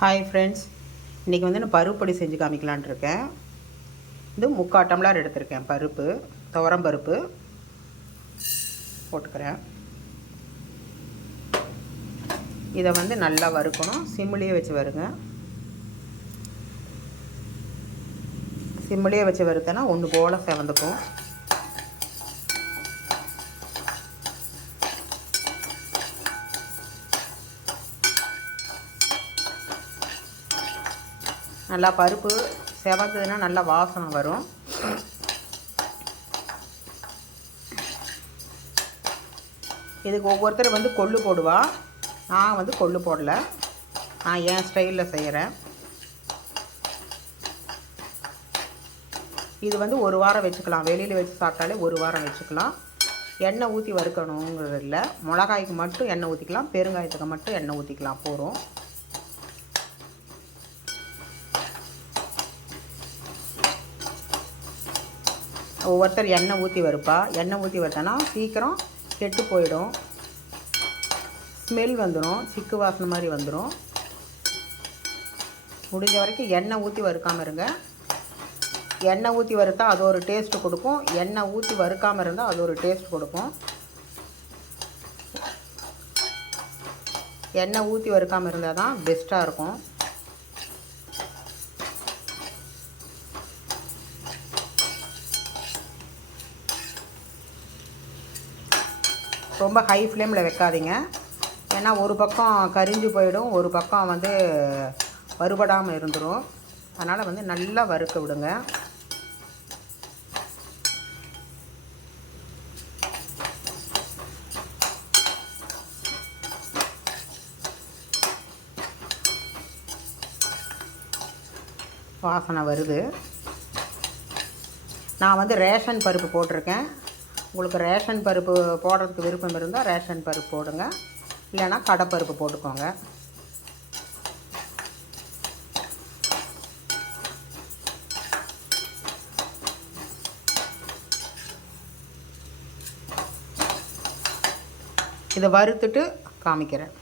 Hi friends, இன்றைக்கி வந்து நான் பருப்பு பொடி செஞ்சு காமிக்கலான் இருக்கேன். இது 3/4 டம்ளர் எடுத்திருக்கேன். பருப்பு துவரம் பருப்பு போட்டுக்கிறேன். இதை வந்து நல்லா வறுக்கணும். சிம்மிலேயே வச்சு வருங்க. சிம்மிலேயே வச்சு வறுத்தேன்னா ஒன்று போல் செவந்துக்கும். நல்லா பருப்பு செவந்ததுன்னா நல்லா வாசனை வரும். இதுக்கு ஒவ்வொருத்தர் வந்து கொள்ளு போடுவா. நான் வந்து கொள்ளு போடலை. நான் என் ஸ்டைலில் செய்கிறேன். இது வந்து ஒரு வாரம் வச்சுக்கலாம். வெளியில் வச்சு சாப்பிட்டாலே ஒரு வாரம் வச்சுக்கலாம். எண்ணெய் ஊற்றி வறுக்கணுங்கிறது இல்லை. மிளகாய்க்கு மட்டும் எண்ணெய் ஊற்றிக்கலாம், பெருங்காயத்துக்கு மட்டும் எண்ணெய் ஊற்றிக்கலாம் போதும். ஒவ்வொருத்தர் எண்ணெய் ஊற்றி வறுப்பா. எண்ணெய் ஊற்றி வறுத்தனா சீக்கிரம் கெட்டு போயிடும். ஸ்மெல் வந்துடும், சிக்கு வாசனை மாதிரி வந்துடும். முடிஞ்ச வரைக்கும் எண்ணெய் ஊற்றி வறுக்காமல் இருங்க. எண்ணெய் ஊற்றி வறுத்தா அது ஒரு டேஸ்ட்டு கொடுக்கும். எண்ணெய் ஊற்றி வறுக்காமல் இருந்தால் அது ஒரு டேஸ்ட் கொடுக்கும். எண்ணெய் ஊற்றி வறுக்காமல் இருந்தால் தான் பெஸ்ட்டாக இருக்கும். ரொம்ப ஹை ஃப்ளேமில் வைக்காதீங்க. ஏன்னா ஒரு பக்கம் கரிஞ்சு போயிடும், ஒரு பக்கம் வந்து வறுபடாமல் இருந்துடும். அதனால் வந்து நல்லா வறுக்க விடுங்க. வாசனை வருது. நான் வந்து ரேஷன் பருப்பு போட்டிருக்கேன். உங்களுக்கு ரேஷன் பருப்பு போடுறதுக்கு விருப்பம் இருந்தால் ரேஷன் பருப்பு போடுங்க, இல்லைன்னா கடப்பருப்பு போட்டுக்கோங்க. இதை வறுத்துட்டு காமிக்கிறேன்.